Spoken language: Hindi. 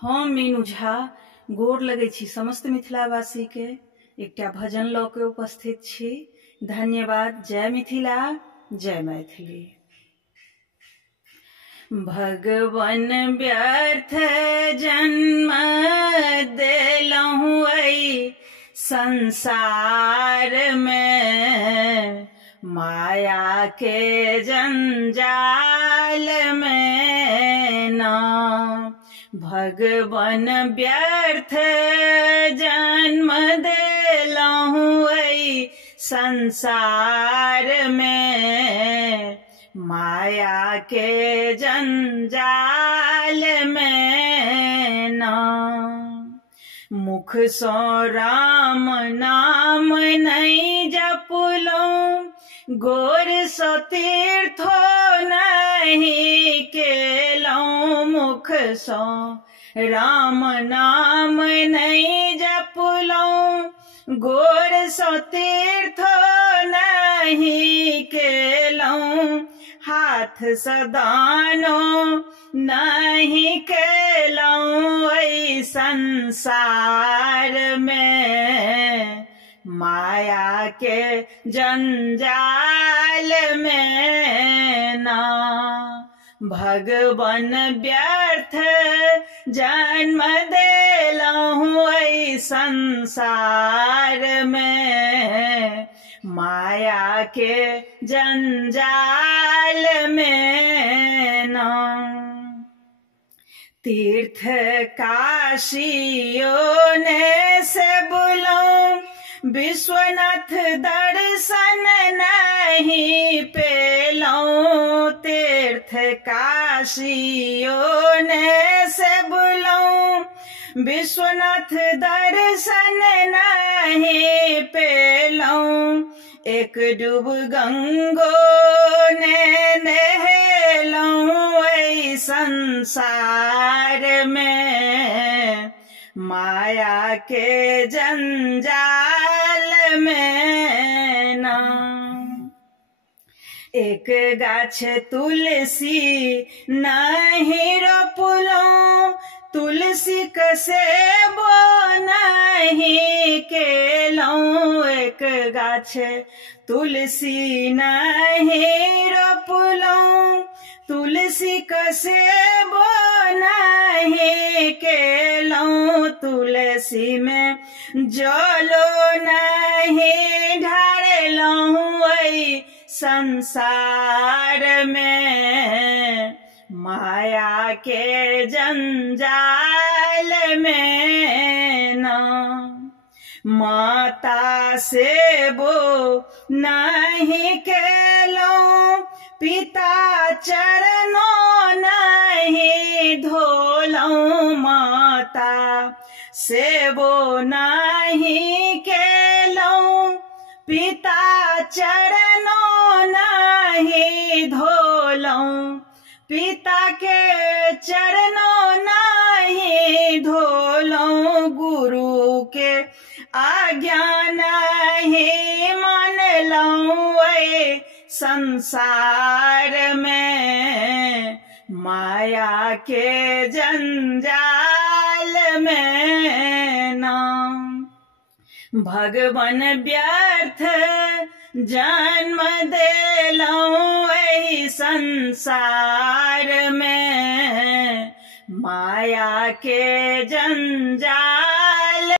हम मीनू झा गोर लगै छी समस्त मिथिलावासी के एकटा भजन लऽ के उपस्थित छी। धन्यवाद। जय मिथिला, जय मैथिली। भगवन व्यर्थ जन्म देलहुँ एहि संसार में, माया के जंजाल में ना। भगवन व्यर्थ जन्म देलहुँ एहि संसार में, माया के जंजाल में ना। मुख सो राम नाम नहीं जपलहुँ, गोर सो तीर्थो नहीं केलहुँ। मुख सो राम नाम नहीं जपलहुँ, गोर सो तीर्थो नहीं केलहुँ। हाथ सदानो नहीं केलहुँ एहि संसार में, माया के जंजाल में ना। भगवन व्यर्थ जन्म देलहुँ एहि संसार में, माया के जंजाल में ना। तीर्थ काशियों ने से बुलाऊं, विश्वनाथ दर्शन नहीं पेलऊं। तीर्थ काशियों ने से बुलाऊं, विश्वनाथ दर्शन नहीं पेलऊं। एक डूब गंगो ने नहलऊं एहि संसार में, माया के जंजाल में ना। एक गाछ तुलसी नहीं रोपलऊं, तुलसी कसे बो नहीं केलऊं। एक गाछ तुलसी नहीं रोपलऊं, तुलसी कसे बो नहीं केलऊं। तुलसी में जलो नहीं ढारलऊं एहि संसार में, माया के जंजाल में ना। माता से वो नहीं केलऊं, पिता चरणों नहीं धोलऊं। माता से वो नहीं केलऊं, पिता चरणों नहीं धोलऊं। पिता के चरणों नहीं धोलऊं, गुरु के आज्ञा नहीं मानलऊं एहि संसार में, माया के जंजाल में ना। भगवन व्यर्थ जन्म देलऊं एहि संसार में, माया के जंजाल